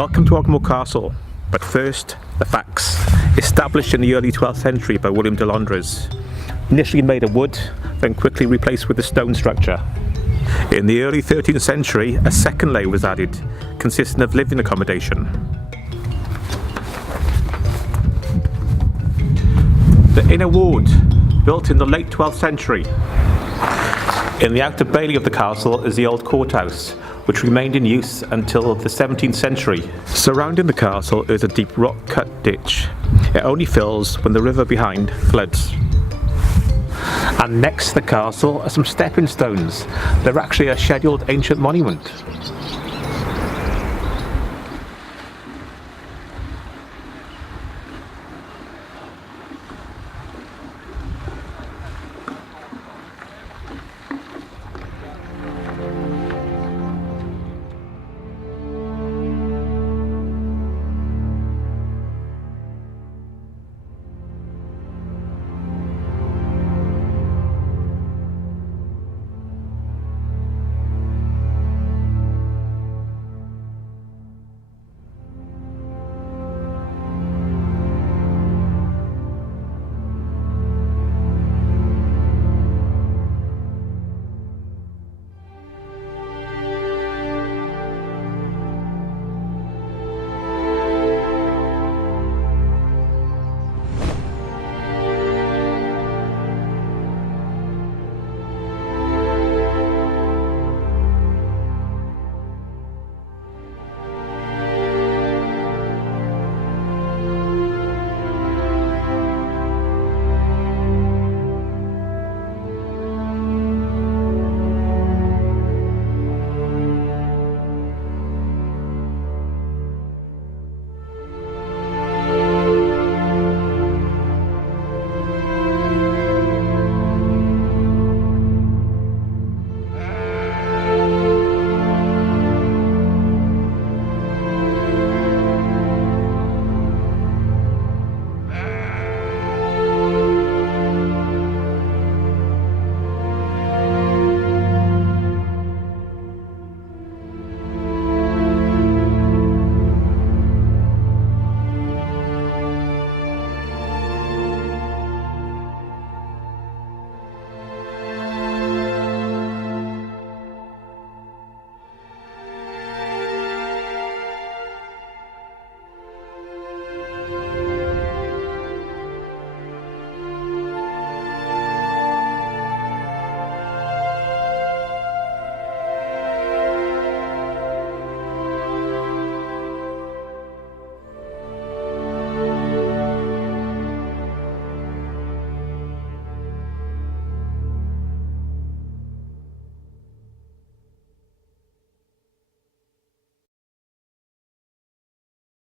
Welcome to Ogmore Castle, but first, the facts. Established in the early 12th century by William de Londres. Initially made of wood, then quickly replaced with a stone structure. In the early 13th century, a second layer was added, consisting of living accommodation. The inner ward, built in the late 12th century. In the outer bailey of the castle is the old courthouse, which remained in use until the 17th century. Surrounding the castle is a deep rock-cut ditch. It only fills when the river behind floods. And next to the castle are some stepping stones. They're actually a scheduled ancient monument.